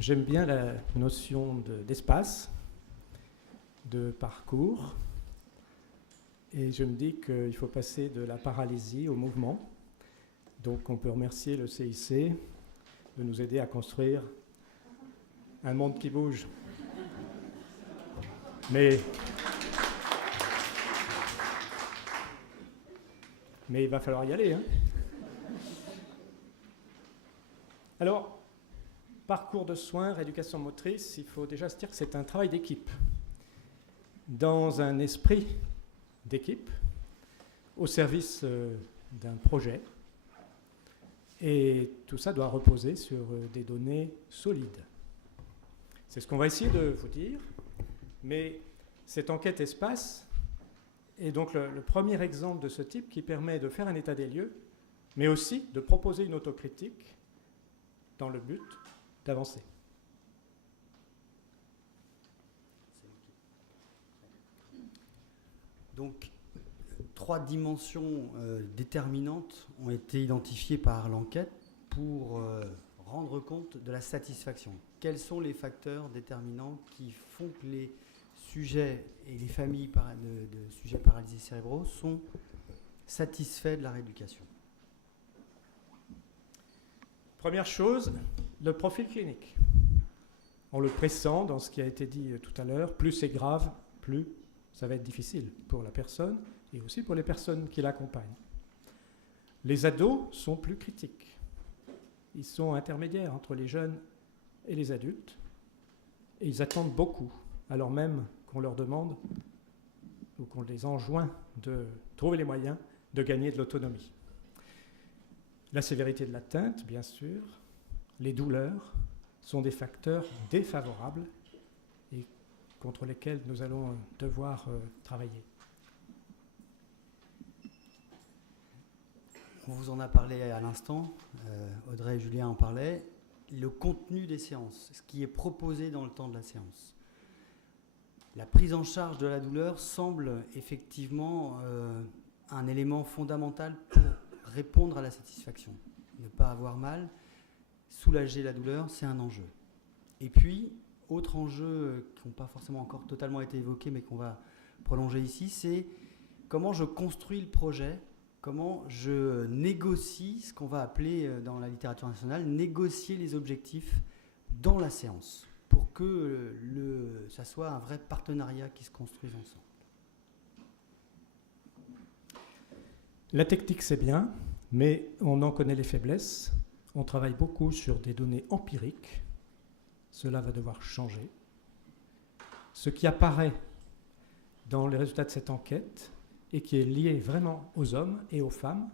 J'aime bien la notion d'espace, de parcours, et je me dis qu'il faut passer de la paralysie au mouvement. Donc on peut remercier le CIC de nous aider à construire un monde qui bouge. Mais il va falloir y aller, hein. Alors, parcours de soins, rééducation motrice, il faut déjà se dire que c'est un travail d'équipe. Dans un esprit d'équipe, au service d'un projet. Et tout ça doit reposer sur des données solides. C'est ce qu'on va essayer de vous dire. Mais cette enquête espace est donc le premier exemple de ce type qui permet de faire un état des lieux, mais aussi de proposer une autocritique dans le but d'avancer. Donc, 3 dimensions déterminantes ont été identifiées par l'enquête pour rendre compte de la satisfaction. Quels sont les facteurs déterminants qui font que les sujets et les familles de sujets paralysés cérébraux sont satisfaits de la rééducation? Première chose, le profil clinique. On le pressent dans ce qui a été dit tout à l'heure, plus c'est grave, plus ça va être difficile pour la personne et aussi pour les personnes qui l'accompagnent. Les ados sont plus critiques. Ils sont intermédiaires entre les jeunes et les adultes et ils attendent beaucoup, alors même qu'on leur demande ou qu'on les enjoint de trouver les moyens de gagner de l'autonomie. La sévérité de l'atteinte, bien sûr, les douleurs sont des facteurs défavorables et contre lesquels nous allons devoir travailler. On vous en a parlé à l'instant, Audrey et Julien en parlaient, le contenu des séances, ce qui est proposé dans le temps de la séance. La prise en charge de la douleur semble effectivement un élément fondamental pour répondre à la satisfaction. Ne pas avoir mal, soulager la douleur, c'est un enjeu. Et puis, autre enjeu qui n'ont pas forcément encore totalement été évoqués, mais qu'on va prolonger ici, c'est comment je construis le projet, comment je négocie ce qu'on va appeler dans la littérature nationale, négocier les objectifs dans la séance, pour que ça soit un vrai partenariat qui se construise ensemble. La technique, c'est bien, mais on en connaît les faiblesses. On travaille beaucoup sur des données empiriques. Cela va devoir changer. Ce qui apparaît dans les résultats de cette enquête et qui est lié vraiment aux hommes et aux femmes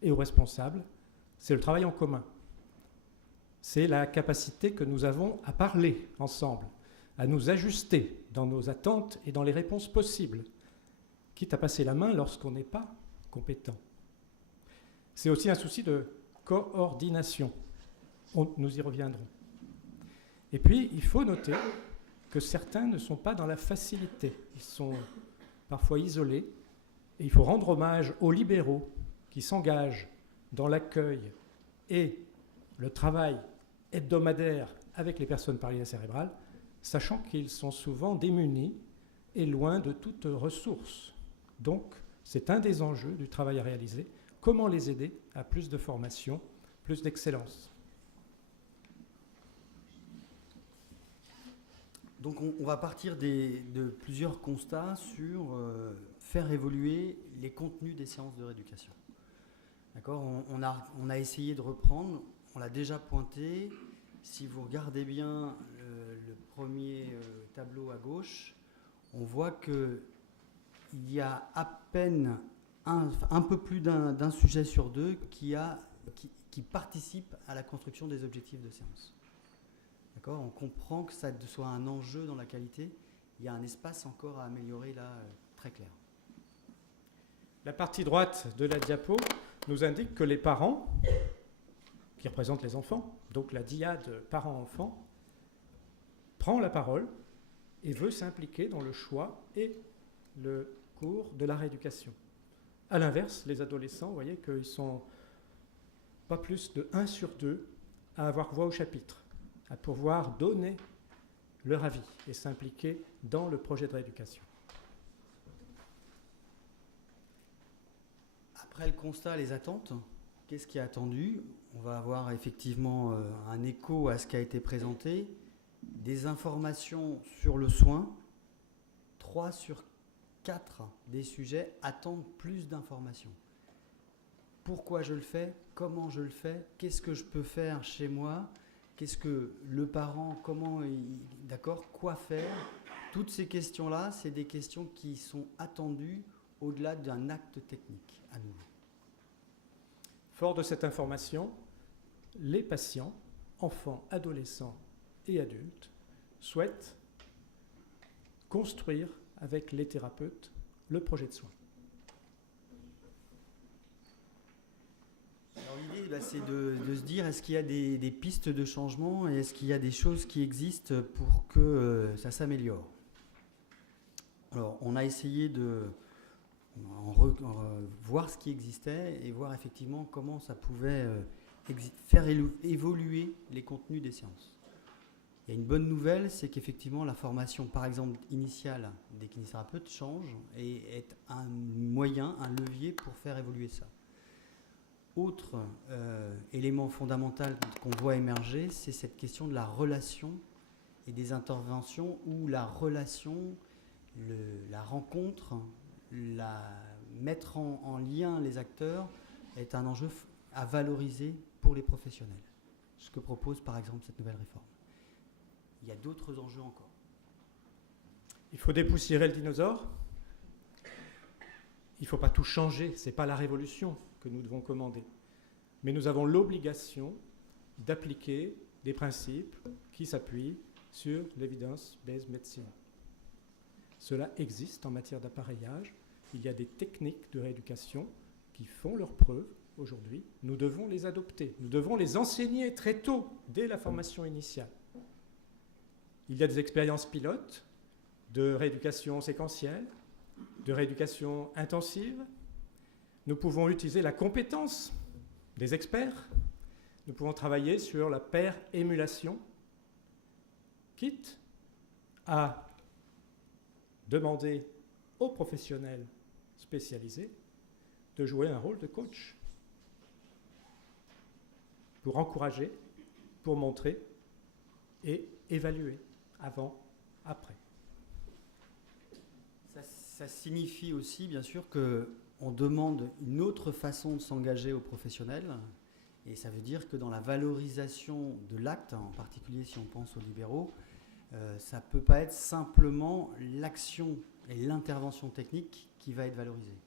et aux responsables, c'est le travail en commun. C'est la capacité que nous avons à parler ensemble, à nous ajuster dans nos attentes et dans les réponses possibles, quitte à passer la main lorsqu'on n'est pas compétent. C'est aussi un souci de coordination. Nous y reviendrons. Et puis, il faut noter que certains ne sont pas dans la facilité. Ils sont parfois isolés. Et il faut rendre hommage aux libéraux qui s'engagent dans l'accueil et le travail hebdomadaire avec les personnes paralysées cérébrales, sachant qu'ils sont souvent démunis et loin de toute ressource. Donc, c'est un des enjeux du travail à réaliser. Comment les aider à plus de formation, plus d'excellence? Donc on va partir de plusieurs constats sur faire évoluer les contenus des séances de rééducation. D'accord ? On a essayé de reprendre, on l'a déjà pointé. Si vous regardez bien le premier tableau à gauche, on voit qu'il y a à peine un peu plus d'un sujet sur deux qui participe à la construction des objectifs de séance. D'accord ? On comprend que ça soit un enjeu dans la qualité. Il y a un espace encore à améliorer là, très clair. La partie droite de la diapo nous indique que les parents, qui représentent les enfants, donc la dyade parents-enfants, prend la parole et veut s'impliquer dans le choix et le cours de la rééducation. A l'inverse, les adolescents, vous voyez qu'ils sont pas plus de 1 sur 2 à avoir voix au chapitre, à pouvoir donner leur avis et s'impliquer dans le projet de rééducation. Après le constat, les attentes, qu'est-ce qui est attendu? On va avoir effectivement un écho à ce qui a été présenté, des informations sur le soin. 3 sur 4 des sujets attendent plus d'informations. Pourquoi je le fais? Comment je le fais? Qu'est-ce que je peux faire chez moi? Qu'est-ce que le parent, d'accord, quoi faire? Toutes ces questions-là, c'est des questions qui sont attendues au-delà d'un acte technique, à nouveau. Fort de cette information, les patients, enfants, adolescents et adultes, souhaitent construire avec les thérapeutes le projet de soins. Alors l'idée, c'est de se dire, est-ce qu'il y a des pistes de changement et est-ce qu'il y a des choses qui existent pour que ça s'améliore? Alors, on a essayé de voir ce qui existait et voir effectivement comment ça pouvait faire évoluer les contenus des séances. Il y a une bonne nouvelle, c'est qu'effectivement la formation, par exemple, initiale des kinésithérapeutes change et est un moyen, un levier pour faire évoluer ça. Autre élément fondamental qu'on voit émerger, c'est cette question de la relation et des interventions où la relation, la rencontre, mettre en lien les acteurs est un enjeu à valoriser pour les professionnels. Ce que propose par exemple cette nouvelle réforme. Il y a d'autres enjeux encore. Il faut dépoussiérer le dinosaure. Il ne faut pas tout changer, ce n'est pas la révolution que nous devons commander. Mais nous avons l'obligation d'appliquer des principes qui s'appuient sur l'evidence-based medicine. Cela existe en matière d'appareillage. Il y a des techniques de rééducation qui font leurs preuves aujourd'hui. Nous devons les adopter. Nous devons les enseigner très tôt, dès la formation initiale. Il y a des expériences pilotes de rééducation séquentielle, de rééducation intensive. Nous pouvons utiliser la compétence des experts. Nous pouvons travailler sur la pair-émulation, quitte à demander aux professionnels spécialisés de jouer un rôle de coach pour encourager, pour montrer et évaluer avant, après. Ça signifie aussi, bien sûr, qu'on demande une autre façon de s'engager aux professionnels. Et ça veut dire que dans la valorisation de l'acte, en particulier si on pense aux libéraux, ça ne peut pas être simplement l'action et l'intervention technique qui va être valorisée.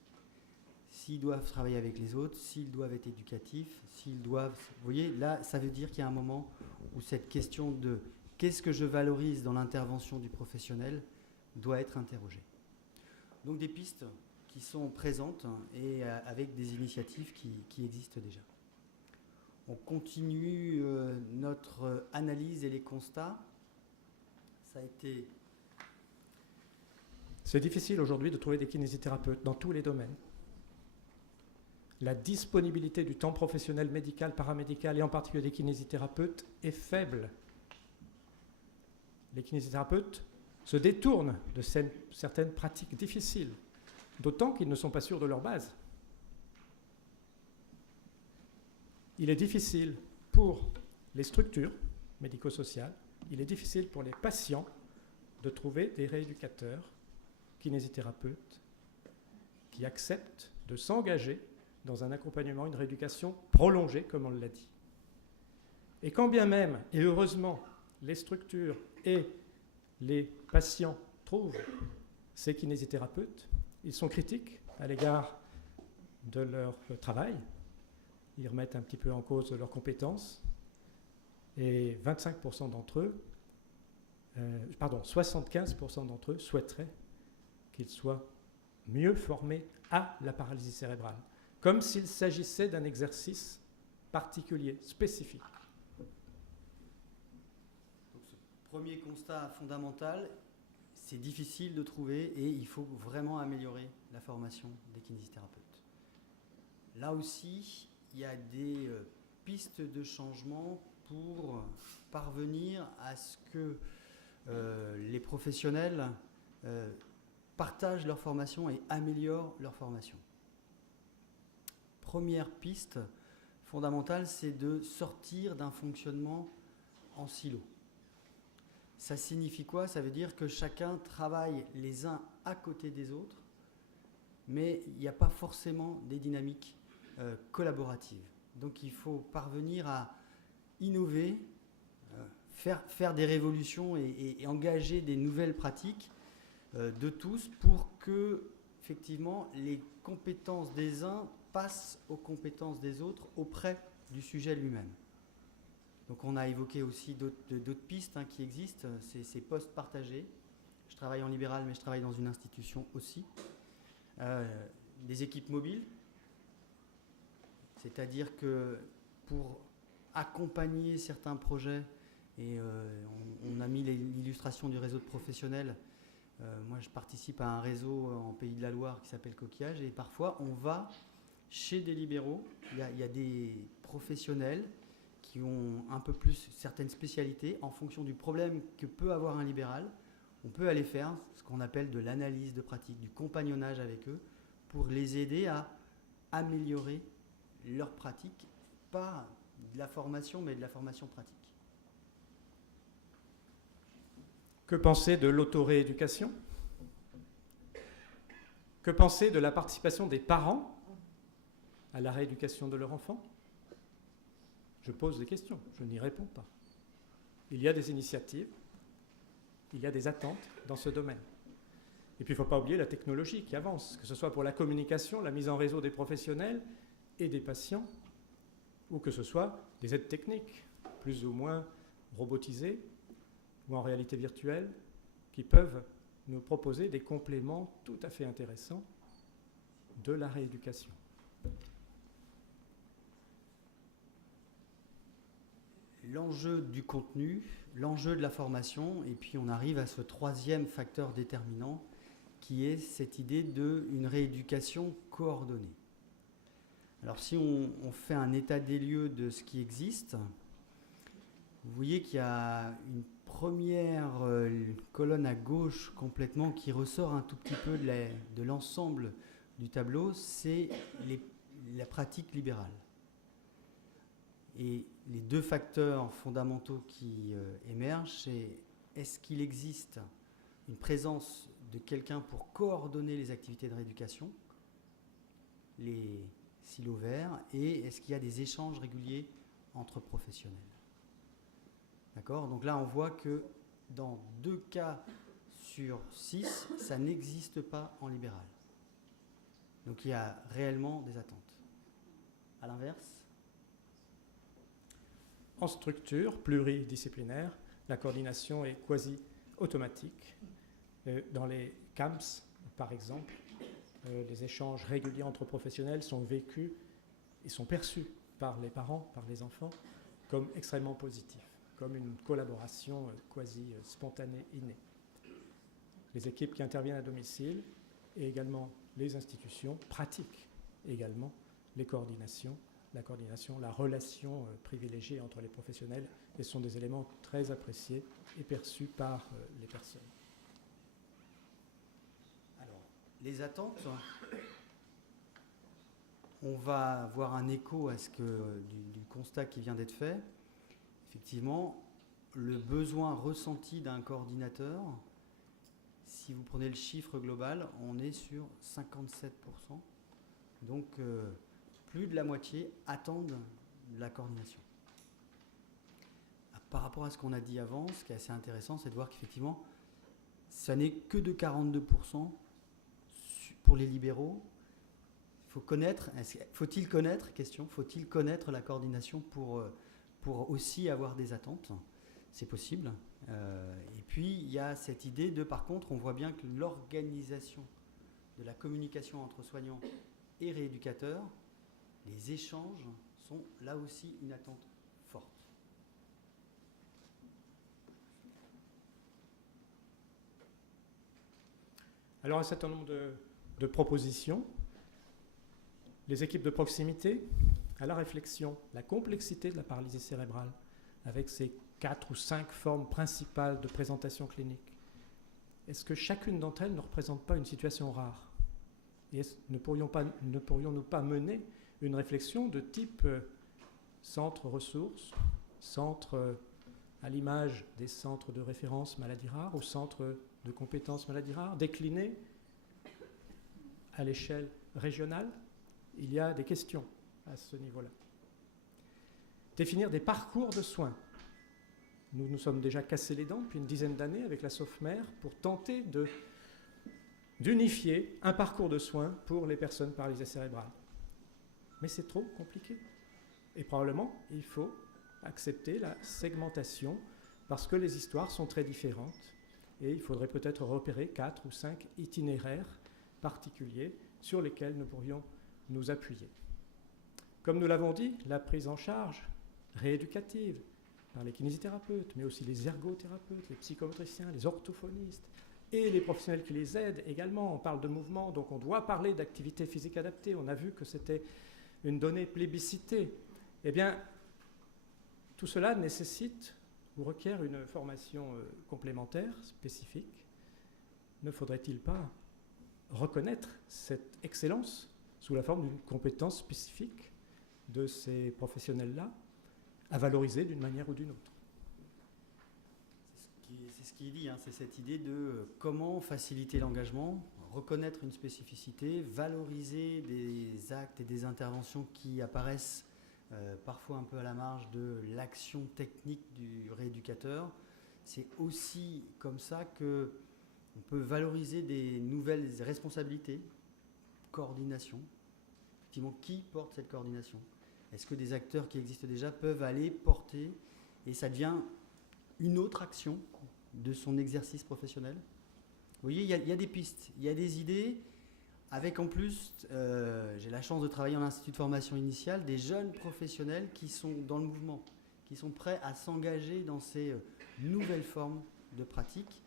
S'ils doivent travailler avec les autres, s'ils doivent être éducatifs, s'ils doivent... Vous voyez, là, ça veut dire qu'il y a un moment où cette question de qu'est-ce que je valorise dans l'intervention du professionnel doit être interrogée. Donc des pistes qui sont présentes et avec des initiatives qui existent déjà. On continue notre analyse et les constats. Ça a été... C'est difficile aujourd'hui de trouver des kinésithérapeutes dans tous les domaines. La disponibilité du temps professionnel médical, paramédical et en particulier des kinésithérapeutes est faible. Les kinésithérapeutes se détournent de certaines pratiques difficiles, d'autant qu'ils ne sont pas sûrs de leur base. Il est difficile pour les structures médico-sociales, il est difficile pour les patients de trouver des rééducateurs, kinésithérapeutes, qui acceptent de s'engager dans un accompagnement, une rééducation prolongée, comme on l'a dit. Et quand bien même, et heureusement, les structures et les patients trouvent ces kinésithérapeutes, ils sont critiques à l'égard de leur travail, ils remettent un petit peu en cause leurs compétences, et 75% d'entre eux, 75% d'entre eux souhaiteraient qu'ils soient mieux formés à la paralysie cérébrale, comme s'il s'agissait d'un exercice particulier, spécifique. Donc, ce premier constat fondamental, c'est difficile de trouver et il faut vraiment améliorer la formation des kinésithérapeutes. Là aussi, il y a des pistes de changement pour parvenir à ce que les professionnels partagent leur formation et améliorent leur formation. Première piste fondamentale, c'est de sortir d'un fonctionnement en silo. Ça signifie quoi? Ça veut dire que chacun travaille les uns à côté des autres, mais il n'y a pas forcément des dynamiques collaboratives. Donc il faut parvenir à innover, faire des révolutions et engager des nouvelles pratiques de tous pour que, effectivement, les compétences des uns passent aux compétences des autres auprès du sujet lui-même. Donc on a évoqué aussi d'autres pistes qui existent, ces postes partagés. Je travaille en libéral, mais je travaille dans une institution aussi. Des équipes mobiles, c'est-à-dire que pour accompagner certains projets, et on a mis l'illustration du réseau de professionnels. Moi, je participe à un réseau en Pays de la Loire qui s'appelle Coquillage, et parfois on va chez des libéraux. Il y a des professionnels qui ont un peu plus certaines spécialités en fonction du problème que peut avoir un libéral. On peut aller faire ce qu'on appelle de l'analyse de pratique, du compagnonnage avec eux, pour les aider à améliorer leur pratique, pas de la formation, mais de la formation pratique. Que penser de l'auto-rééducation? Que penser de la participation des parents à la rééducation de leur enfant? Je pose des questions, je n'y réponds pas. Il y a des initiatives, il y a des attentes dans ce domaine. Et puis il ne faut pas oublier la technologie qui avance, que ce soit pour la communication, la mise en réseau des professionnels et des patients, ou que ce soit des aides techniques, plus ou moins robotisées, ou en réalité virtuelle, qui peuvent nous proposer des compléments tout à fait intéressants de la rééducation. L'enjeu du contenu, l'enjeu de la formation, et puis on arrive à ce troisième facteur déterminant qui est cette idée d'une rééducation coordonnée. Alors si on fait un état des lieux de ce qui existe, vous voyez qu'il y a une première colonne à gauche complètement qui ressort un tout petit peu de l'ensemble du tableau, c'est la pratique libérale. Et les deux facteurs fondamentaux qui émergent, c'est est-ce qu'il existe une présence de quelqu'un pour coordonner les activités de rééducation, les silos verts, et est-ce qu'il y a des échanges réguliers entre professionnels. D'accord ? Donc là, on voit que dans 2 cas sur 6, ça n'existe pas en libéral. Donc il y a réellement des attentes. À l'inverse ? En structure pluridisciplinaire, la coordination est quasi automatique. Dans les CAMS, par exemple, les échanges réguliers entre professionnels sont vécus et sont perçus par les parents, par les enfants, comme extrêmement positifs, comme une collaboration quasi spontanée, innée. Les équipes qui interviennent à domicile et également les institutions pratiquent également les coordinations, la relation privilégiée entre les professionnels, et sont des éléments très appréciés et perçus par les personnes. Alors, les attentes, on va avoir un écho à du constat qui vient d'être fait. Effectivement, le besoin ressenti d'un coordinateur, si vous prenez le chiffre global, on est sur 57%. Donc, plus de la moitié attendent de la coordination. Par rapport à ce qu'on a dit avant, ce qui est assez intéressant, c'est de voir qu'effectivement, ça n'est que de 42% pour les libéraux. Faut-il connaître la coordination pour aussi avoir des attentes? C'est possible. Et puis, il y a cette idée par contre, on voit bien que l'organisation de la communication entre soignants et rééducateurs, les échanges sont là aussi une attente forte. Alors, un certain nombre de propositions. Les équipes de proximité, à la réflexion, la complexité de la paralysie cérébrale avec ses 4 ou 5 formes principales de présentation clinique, est-ce que chacune d'entre elles ne représente pas une situation rare? Et ne pourrions-nous pas mener une réflexion de type centre ressources, centre à l'image des centres de référence maladies rares ou centres de compétences maladies rares, déclinés à l'échelle régionale? Il y a des questions à ce niveau-là. Définir des parcours de soins. Nous nous sommes déjà cassés les dents depuis une dizaine d'années avec la SOFMER pour tenter d'unifier un parcours de soins pour les personnes paralysées cérébrales. Mais c'est trop compliqué. Et probablement, il faut accepter la segmentation parce que les histoires sont très différentes et il faudrait peut-être repérer 4 ou 5 itinéraires particuliers sur lesquels nous pourrions nous appuyer. Comme nous l'avons dit, la prise en charge rééducative par les kinésithérapeutes, mais aussi les ergothérapeutes, les psychomotriciens, les orthophonistes et les professionnels qui les aident également. On parle de mouvement, donc on doit parler d'activité physique adaptée. On a vu que c'était une donnée plébiscitée. Eh bien, tout cela nécessite ou requiert une formation complémentaire, spécifique. Ne faudrait-il pas reconnaître cette excellence sous la forme d'une compétence spécifique de ces professionnels-là, à valoriser d'une manière ou d'une autre? C'est ce qui est dit, hein, c'est cette idée de comment faciliter l'engagement, reconnaître une spécificité, valoriser des actes et des interventions qui apparaissent parfois un peu à la marge de l'action technique du rééducateur. C'est aussi comme ça qu'on peut valoriser des nouvelles responsabilités, coordination. Effectivement, qui porte cette coordination? Est-ce que des acteurs qui existent déjà peuvent aller porter, et ça devient une autre action de son exercice professionnel? Vous voyez, il y a des pistes, il y a des idées, avec en plus, j'ai la chance de travailler en institut de formation initiale, des jeunes professionnels qui sont dans le mouvement, qui sont prêts à s'engager dans ces nouvelles formes de pratique.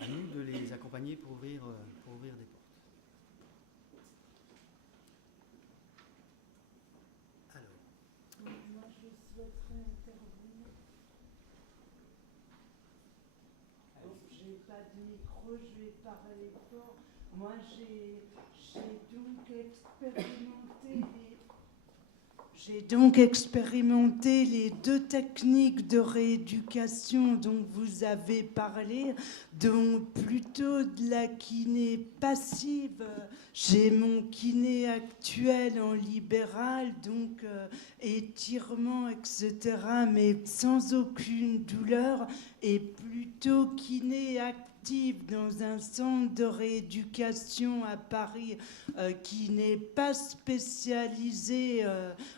À nous de les accompagner pour ouvrir des portes. Moi, je souhaiterais intervenir. Donc, j'ai pas de micro, je vais parler fort. Moi, j'ai donc expérimenté les 2 techniques de rééducation dont vous avez parlé, dont plutôt de la kiné passive chez mon kiné actuel en libéral, donc étirement, etc., mais sans aucune douleur, et plutôt kiné active dans un centre de rééducation à Paris qui n'est pas spécialisé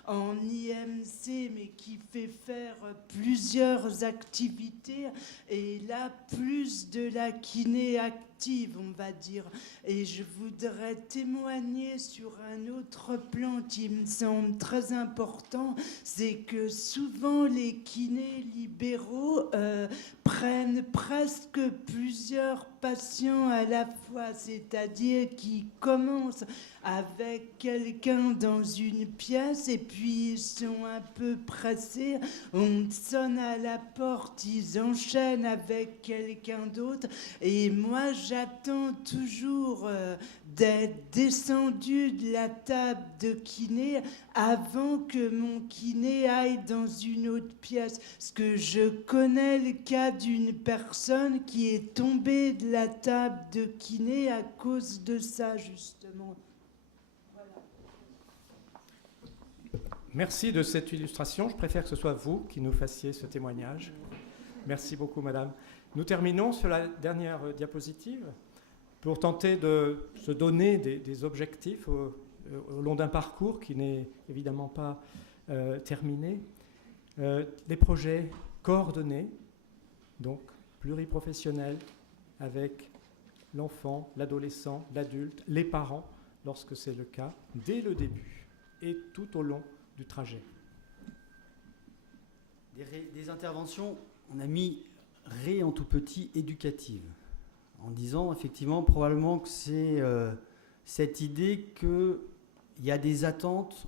en IMC mais qui fait faire plusieurs activités, et là plus de la kiné active, on va dire. Et je voudrais témoigner sur un autre plan qui me semble très important, c'est que souvent les kinés libéraux prennent presque plusieurs patients à la fois, c'est-à-dire qu'ils commencent avec quelqu'un dans une pièce et puis ils sont un peu pressés, on sonne à la porte, ils enchaînent avec quelqu'un d'autre, et moi j'attends toujours d'être descendu de la table de kiné avant que mon kiné aille dans une autre pièce. Parce que je connais le cas d'une personne qui est tombée de la table de kiné à cause de ça, justement. Voilà. Merci de cette illustration. Je préfère que ce soit vous qui nous fassiez ce témoignage. Merci beaucoup, madame. Nous terminons sur la dernière diapositive pour tenter de se donner des objectifs au long d'un parcours qui n'est évidemment pas terminé. Des projets coordonnés, donc pluriprofessionnels, avec l'enfant, l'adolescent, l'adulte, les parents, lorsque c'est le cas, dès le début et tout au long du trajet. Des interventions, on a mis ré en tout petit éducative, en disant effectivement probablement que c'est cette idée qu'il y a des attentes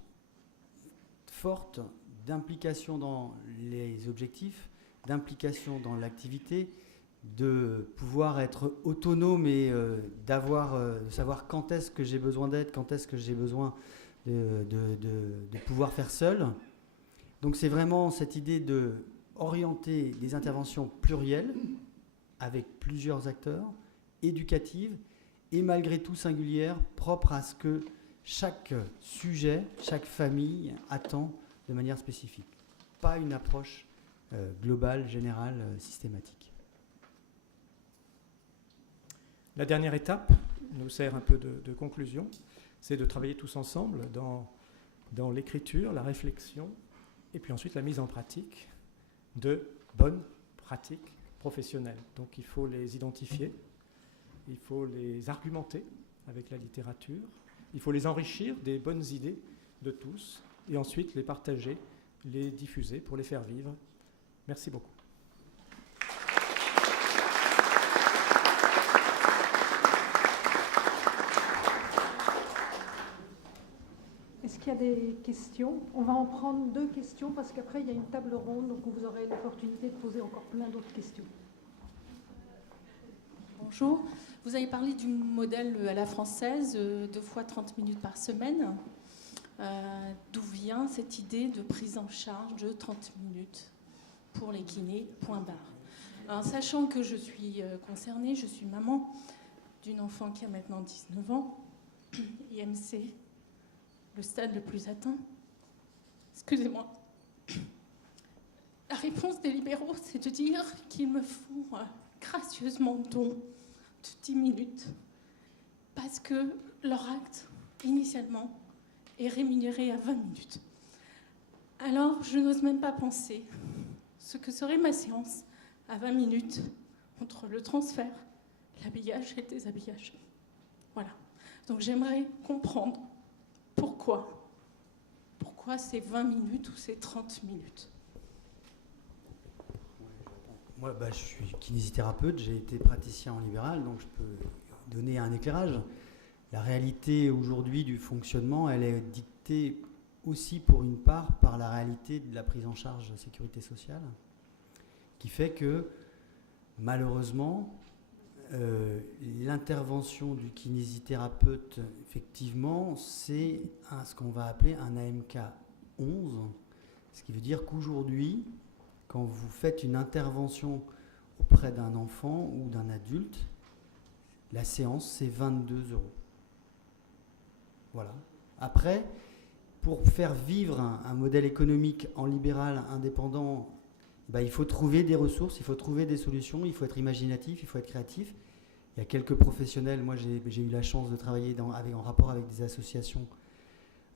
fortes d'implication dans les objectifs, d'implication dans l'activité, de pouvoir être autonome et de savoir quand est-ce que j'ai besoin d'aide, quand est-ce que j'ai besoin de pouvoir faire seul. Donc c'est vraiment cette idée d'orienter des interventions plurielles avec plusieurs acteurs, éducatives et malgré tout singulières, propres à ce que chaque sujet, chaque famille attend de manière spécifique. Pas une approche globale, générale, systématique. La dernière étape nous sert un peu de conclusion, c'est de travailler tous ensemble dans l'écriture, la réflexion, et puis ensuite la mise en pratique de bonnes pratiques professionnelles. Donc il faut les identifier, il faut les argumenter avec la littérature, il faut les enrichir des bonnes idées de tous, et ensuite les partager, les diffuser pour les faire vivre. Merci beaucoup. Est-ce qu'il y a des questions? On va en prendre 2 questions parce qu'après il y a une table ronde, donc vous aurez l'opportunité de poser encore plein d'autres questions. Bonjour. Vous avez parlé du modèle à la française, 2 fois 30 minutes par semaine. D'où vient cette idée de prise en charge de 30 minutes pour les kinés, point barre. Alors, sachant que je suis concernée, je suis maman d'une enfant qui a maintenant 19 ans, IMC, le stade le plus atteint. Excusez-moi. La réponse des libéraux, c'est de dire qu'ils me font gracieusement don de 10 minutes parce que leur acte, initialement, est rémunéré à 20 minutes. Alors, je n'ose même pas penser ce que serait ma séance à 20 minutes entre le transfert, l'habillage et le déshabillage. Voilà. Donc, j'aimerais comprendre pourquoi c'est 20 minutes ou c'est 30 minutes. Moi, je suis kinésithérapeute, j'ai été praticien en libéral, donc je peux donner un éclairage. La réalité aujourd'hui du fonctionnement, elle est dictée aussi pour une part par la réalité de la prise en charge de la sécurité sociale, qui fait que malheureusement, l'intervention du kinésithérapeute, effectivement, c'est ce qu'on va appeler un AMK 11, ce qui veut dire qu'aujourd'hui, quand vous faites une intervention auprès d'un enfant ou d'un adulte, la séance, c'est 22 €. Voilà. Après, pour faire vivre un modèle économique en libéral indépendant, il faut trouver des ressources, il faut trouver des solutions, il faut être imaginatif, il faut être créatif. Il y a quelques professionnels, moi j'ai eu la chance de travailler en rapport avec des associations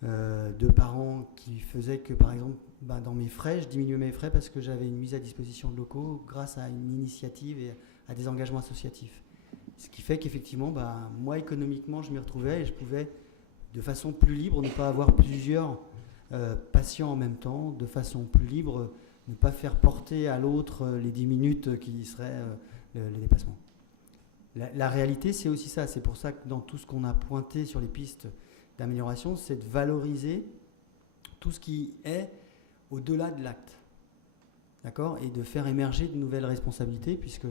de parents qui faisaient que, par exemple, dans mes frais, je diminuais mes frais parce que j'avais une mise à disposition de locaux grâce à une initiative et à des engagements associatifs. Ce qui fait qu'effectivement, moi économiquement, je m'y retrouvais et je pouvais, de façon plus libre, ne pas avoir plusieurs patients en même temps, de façon plus libre, ne pas faire porter à l'autre les 10 minutes qui seraient le dépassement. La réalité, c'est aussi ça. C'est pour ça que dans tout ce qu'on a pointé sur les pistes d'amélioration, c'est de valoriser tout ce qui est au-delà de l'acte. D'accord ? Et de faire émerger de nouvelles responsabilités, puisque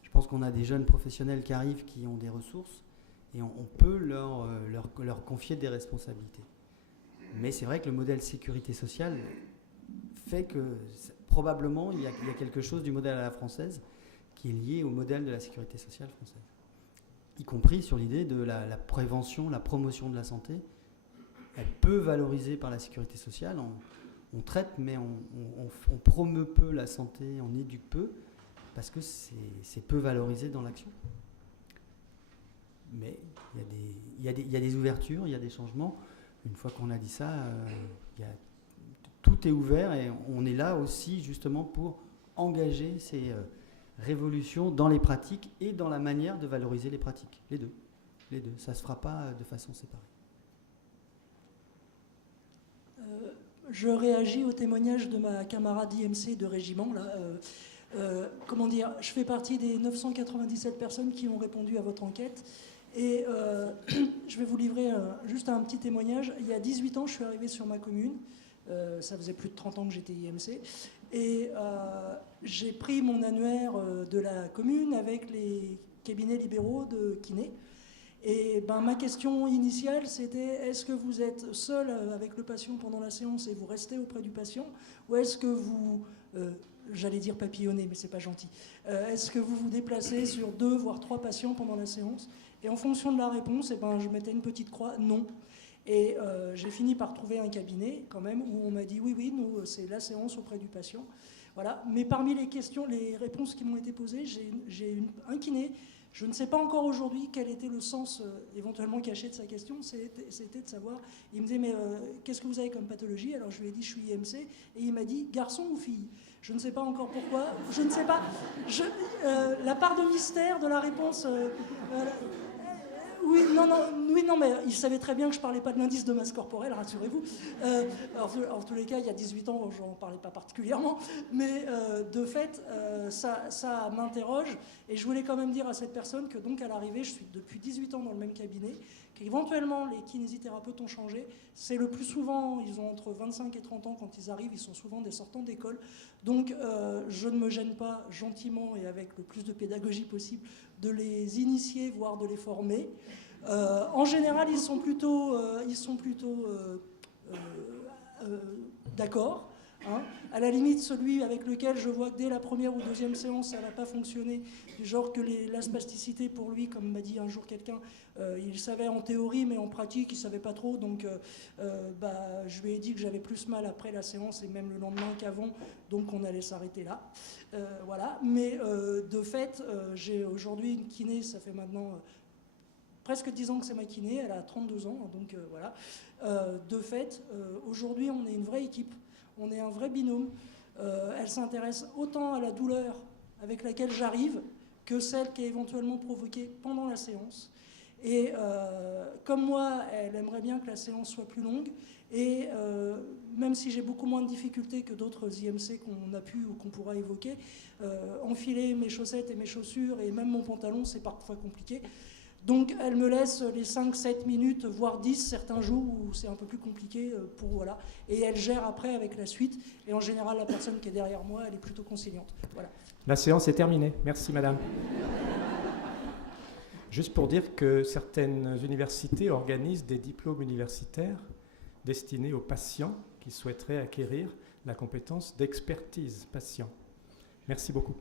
je pense qu'on a des jeunes professionnels qui arrivent, qui ont des ressources, et on peut leur confier des responsabilités. Mais c'est vrai que le modèle sécurité sociale fait que probablement il y a quelque chose du modèle à la française qui est lié au modèle de la sécurité sociale française, y compris sur l'idée de la prévention, la promotion de la santé. Elle peut valoriser par la sécurité sociale, on traite, mais on promeut peu la santé, on éduque peu, parce que c'est peu valorisé dans l'action. Mais il y a des ouvertures, il y a des changements. Une fois qu'on a dit ça, tout est ouvert et on est là aussi justement pour engager ces révolutions dans les pratiques et dans la manière de valoriser les pratiques. Les deux. Ça ne se fera pas de façon séparée. Je réagis au témoignage de ma camarade IMC de régiment. Je fais partie des 997 personnes qui ont répondu à votre enquête. Et je vais vous livrer juste un petit témoignage. Il y a 18 ans, je suis arrivé sur ma commune. Ça faisait plus de 30 ans que j'étais IMC. Et j'ai pris mon annuaire de la commune avec les cabinets libéraux de kiné. Et ma question initiale, c'était est-ce que vous êtes seul avec le patient pendant la séance et vous restez auprès du patient, ou est-ce que vous, j'allais dire papillonnez, mais c'est pas gentil, est-ce que vous vous déplacez sur 2 voire 3 patients pendant la séance? Et en fonction de la réponse, je mettais une petite croix, non. Et j'ai fini par trouver un cabinet quand même où on m'a dit oui, nous c'est la séance auprès du patient. Voilà. Mais parmi les questions, les réponses qui m'ont été posées, j'ai un kiné. Je ne sais pas encore aujourd'hui quel était le sens éventuellement caché de sa question. C'était de savoir, il me disait mais qu'est-ce que vous avez comme pathologie? Alors je lui ai dit je suis IMC et il m'a dit garçon ou fille? Je ne sais pas encore pourquoi. Je ne sais pas. La part de mystère de la réponse. Oui, non, mais il savait très bien que je ne parlais pas de l'indice de masse corporelle, rassurez-vous. En tous les cas, il y a 18 ans, je n'en parlais pas particulièrement. Mais de fait, ça m'interroge. Et je voulais quand même dire à cette personne que, donc, à l'arrivée, je suis depuis 18 ans dans le même cabinet, qu'éventuellement, les kinésithérapeutes ont changé. C'est le plus souvent, ils ont entre 25 et 30 ans quand ils arrivent, ils sont souvent des sortants d'école. Donc, je ne me gêne pas, gentiment et avec le plus de pédagogie possible, de les initier, voire de les former. En général, ils sont plutôt d'accord. Hein. À la limite, celui avec lequel je vois que dès la première ou deuxième séance, ça n'a pas fonctionné, du genre que la spasticité pour lui, comme m'a dit un jour quelqu'un, il savait en théorie, mais en pratique, il ne savait pas trop. Donc, je lui ai dit que j'avais plus mal après la séance et même le lendemain qu'avant, donc on allait s'arrêter là. Voilà. Mais de fait, j'ai aujourd'hui une kiné, ça fait maintenant presque 10 ans que c'est ma kiné, elle a 32 ans, donc voilà. De fait, aujourd'hui, on est une vraie équipe. On est un vrai binôme. Elle s'intéresse autant à la douleur avec laquelle j'arrive que celle qui est éventuellement provoquée pendant la séance. Et comme moi, elle aimerait bien que la séance soit plus longue. Et même si j'ai beaucoup moins de difficultés que d'autres IMC qu'on a pu ou qu'on pourra évoquer, enfiler mes chaussettes et mes chaussures et même mon pantalon, c'est parfois compliqué. Donc elle me laisse les 5-7 minutes, voire 10 certains jours où c'est un peu plus compliqué pour voilà. Et elle gère après avec la suite. Et en général, la personne qui est derrière moi, elle est plutôt conciliante. Voilà. La séance est terminée. Merci madame. Juste pour dire que certaines universités organisent des diplômes universitaires destinés aux patients qui souhaiteraient acquérir la compétence d'expertise patient. Merci beaucoup.